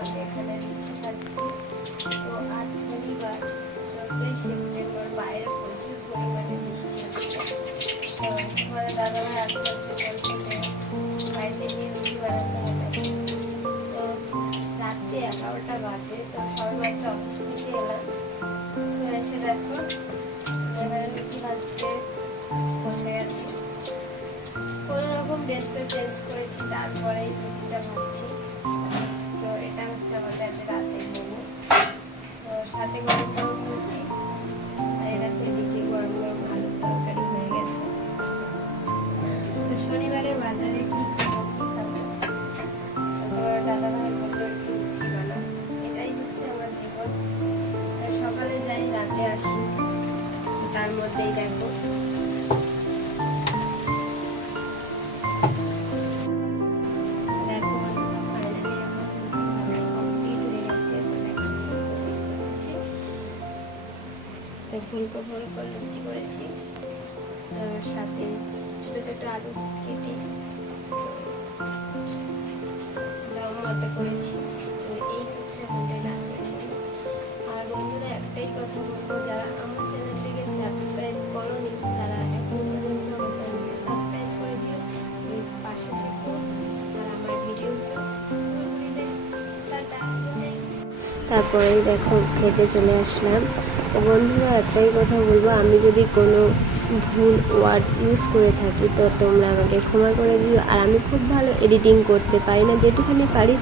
আমি এখানে লুচি খাচ্ছি। তো আজ শনিবার 14ই সেপ্টেম্বর, বাইরে প্রচুর পরিমাণে বৃষ্টি হচ্ছে। তো তোমাদের দাদাভাই আস্তে আস্তে বলছে যে বাড়িতে গিয়ে লুচি বানাতে হবে। তো রাত্রি 11টা বাজে। তো সবেমাত্র অফিস থেকে এলাম। তো এসে দেখো এবারে লুচি ভাজতে বসে গেছি। কোনো রকম ড্রেসটা চেঞ্জ করেছি, তারপরেই লুচিটা ভাজছি। তো এটা হচ্ছে আমাদের আজকে রাতের মেনু। তো সাথে গরম গরম লুচি, আর এটাতে এদিকে গরম গরম আলুর তরকারি হয়ে গেছে। তো শনিবারে বাজারে কি খাবো কি খাবো, তারপর দাদাভাই বললো একটু লুচি বানাও। এটাই হচ্ছে আমার জীবন। সকালে যাই, রাতে আসি, তার মধ্যেই দেখো তো ফুলকো ফুলকো লুচি করেছি। তার সাথে ছোট ছোট আলু কেটে দম মতো করেছি। তো এই হচ্ছে আমাদের রান্নার মেনু। আর বন্ধুরা একটাই কথা বলবো, যারা আমার চ্যানেলটিকে সাবস্ক্রাইব করোনি তারা এখন পর্যন্ত আমার চ্যানেলটিকে সাবস্ক্রাইব করে দিও, প্লিজ পাশে থেকো। আর আমার ভিডিওগুলো তারপরেই দেখো খেতে চলে আসলাম। তো বন্ধুরা একটাই কথা বলবো, আমি যদি কোনো ভুল ওয়ার্ড ইউজ করে থাকি তো তোমরা আমাকে ক্ষমা করে দিও। আর আমি খুব ভালো এডিটিং করতে পারি না, যেটুখানি পারি